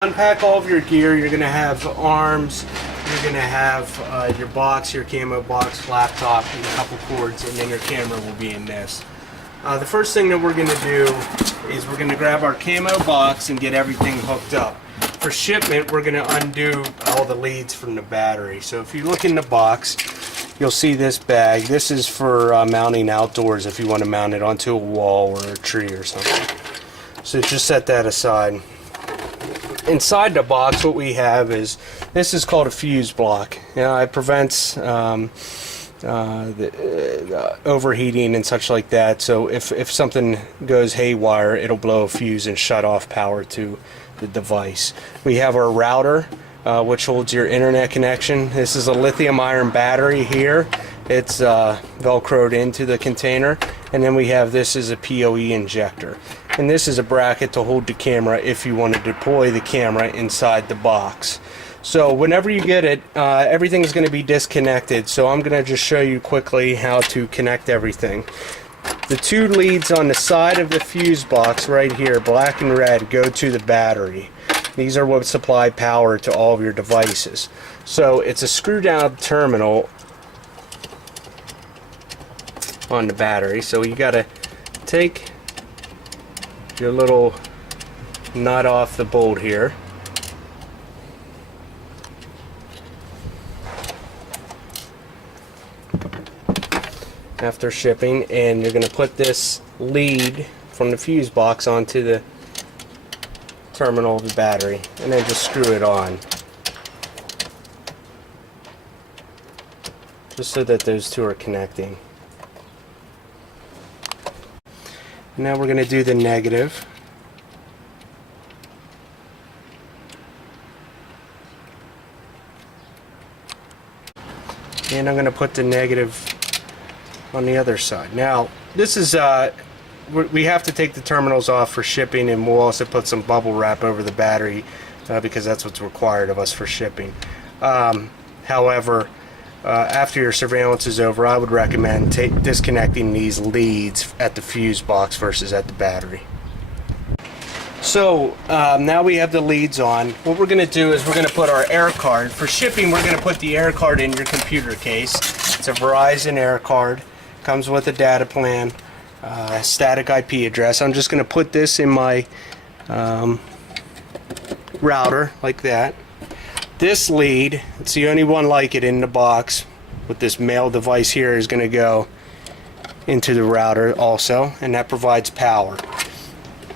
Unpack all of your gear. You're going to have arms, you're going to have your box, your camo box, laptop, and a couple cords, and then your camera will be in this. The first thing that we're going to do is we're going to grab our camo box and get everything hooked up. For shipment, we're going to undo all the leads from the battery. So if you look in the box, you'll see this bag. This is for mounting outdoors if you want to mount it onto a wall or a tree or something. So just set that aside. Inside the box, what we have is, this is called a fuse block. It prevents overheating and such like that. So if something goes haywire, it'll blow a fuse and shut off power to the device. We have our router, which holds your internet connection. This is a lithium ion battery here. It's velcroed into the container. And then we have this as a PoE injector. And this is a bracket to hold the camera if you want to deploy the camera inside the box. So whenever you get it, everything is going to be disconnected. So I'm going to just show you quickly how to connect everything. The two leads on the side of the fuse box right here, black and red, go to the battery. These are what supply power to all of your devices. So it's a screw down terminal on the battery. So you got to take your little nut off the bolt here. After shipping, and you're going to put this lead from the fuse box onto the terminal of the battery, and then just screw it on, just so that those two are connecting. Now we're going to do the negative. And I'm going to put the negative on the other side. Now, this is, we have to take the terminals off for shipping, and we'll also put some bubble wrap over the battery because that's what's required of us for shipping. However, after your surveillance is over, I would recommend disconnecting these leads at the fuse box versus at the battery. So now we have the leads on. What we're going to do is we're going to put our air card. For shipping, we're going to put the air card in your computer case. It's a Verizon air card. Comes with a data plan, static IP address. I'm just going to put this in my router like that. This lead, it's the only one like it in the box with this male device here, is going to go into the router also, and that provides power.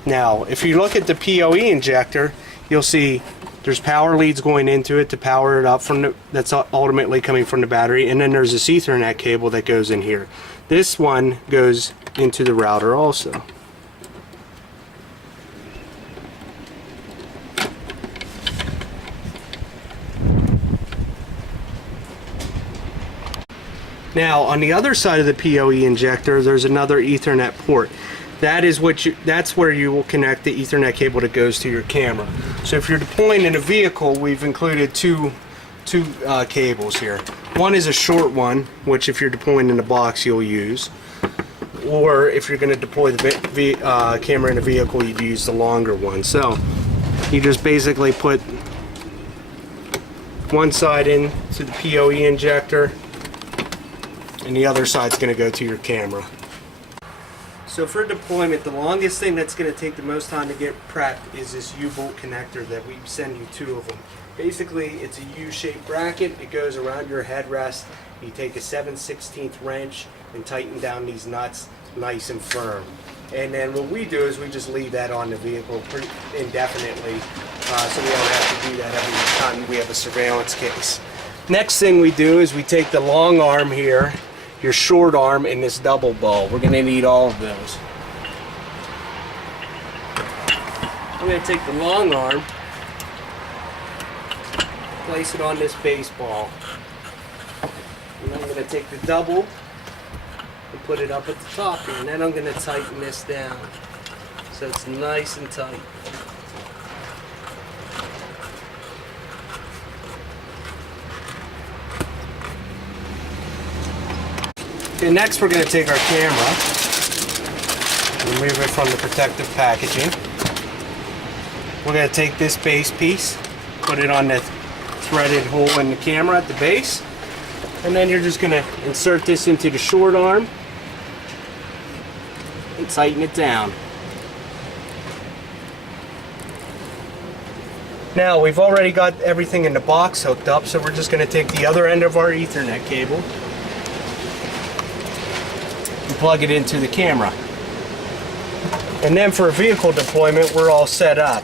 Now, if you look at the PoE injector, you'll see there's power leads going into it to power it up from that's ultimately coming from the battery, and then there's this Ethernet cable that goes in here. This one goes into the router also. Now, on the other side of the PoE injector, there's another Ethernet port. That is that's where you will connect the Ethernet cable that goes to your camera. So if you're deploying in a vehicle, we've included two cables here. One is a short one, which if you're deploying in a box, you'll use. Or if you're going to deploy the camera in a vehicle, you'd use the longer one. So you just basically put one side in to the PoE injector, and the other side's going to go to your camera. So for deployment, the longest thing that's going to take the most time to get prepped is this U-bolt connector that we send you two of them. Basically, it's a U-shaped bracket. It goes around your headrest. You take a 7/16 wrench and tighten down these nuts nice and firm. And then what we do is we just leave that on the vehicle pretty indefinitely, so we don't have to do that every time we have a surveillance case. Next thing we do is we take the long arm here, your short arm, and this double ball. We're going to need all of those. I'm going to take the long arm, place it on this baseball, and I'm going to take the double and put it up at the top here, and then I'm going to tighten this down so it's nice and tight. Okay, next we're going to take our camera, remove it from the protective packaging. we're going to take this base piece, put it on the threaded hole in the camera at the base, and then you're just going to insert this into the short arm and tighten it down. Now we've already got everything in the box hooked up, so we're just going to take the other end of our Ethernet cable and plug it into the camera. And then for a vehicle deployment, we're all set up.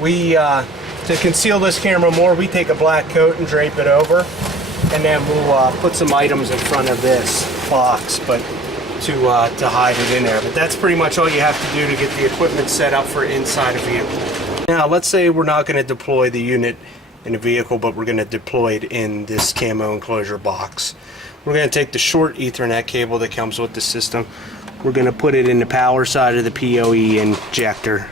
To conceal this camera more, we take a black coat and drape it over, and then we'll put some items in front of this box, but to hide it in there. But that's pretty much all you have to do to get the equipment set up for inside a vehicle. Now, let's say we're not going to deploy the unit in a vehicle, but we're going to deploy it in this Camo enclosure box. We're going to take the short Ethernet cable that comes with the system. We're going to put it in the power side of the PoE injector.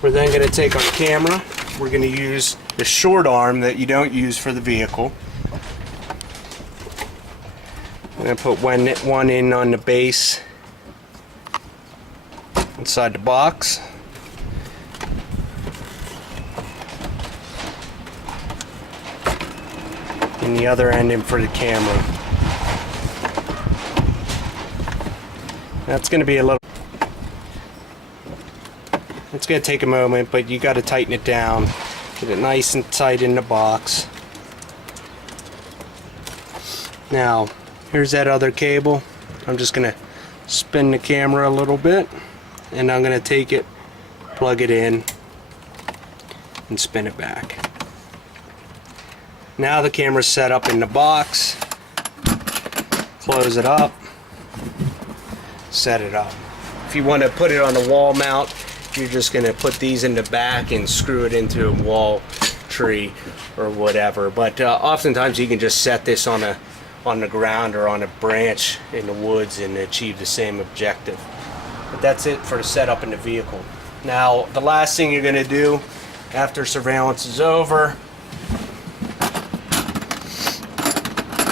We're then going to take our camera. We're going to use the short arm that you don't use for the vehicle. I'm going to put one in on the base inside the box. And the other end in for the camera. That's going to be a little... It's going to take a moment, but you got to tighten it down. Get it nice and tight in the box. Now, here's that other cable. I'm just going to spin the camera a little bit, and I'm going to take it, plug it in, and spin it back. Now the camera's set up in the box. Close it up. Set it up. If you want to put it on a wall mount, you're just going to put these in the back and screw it into a wall tree or whatever. But oftentimes you can just set this on the ground or on a branch in the woods and achieve the same objective. But that's it for the setup in the vehicle. Now the last thing you're going to do after surveillance is over,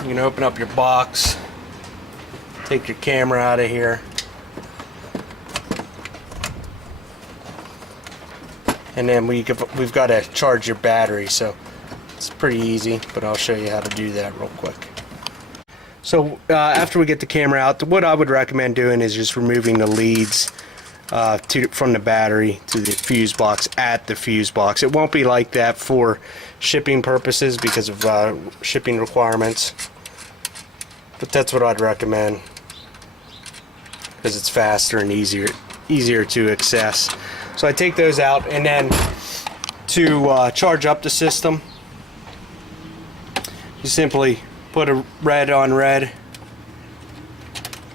you can open up your box, take your camera out of here, and then we've got to charge your battery, so it's pretty easy, but I'll show you how to do that real quick. So after we get the camera out, what I would recommend doing is just removing the leads from the battery to the fuse box at the fuse box. It won't be like that for shipping purposes because of shipping requirements, but that's what I'd recommend because it's faster and easier to access. So I take those out, and then to charge up the system, you simply put a red on red,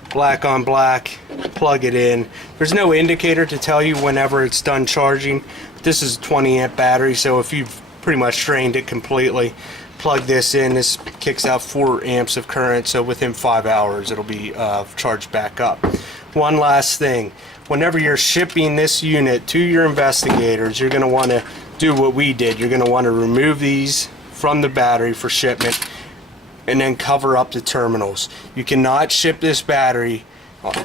black on black, plug it in. There's no indicator to tell you whenever it's done charging. This is a 20 amp battery, so if you've pretty much drained it completely, plug this in. This kicks out 4 amps of current, so within 5 hours it'll be charged back up. One last thing. Whenever you're shipping this unit to your investigators, you're going to want to do what we did. You're going to want to remove these from the battery for shipment and then cover up the terminals. You cannot ship this battery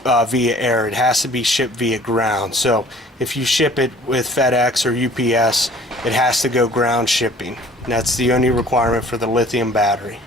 via air. It has to be shipped via ground. So if you ship it with FedEx or UPS, it has to go ground shipping. And that's the only requirement for the lithium battery.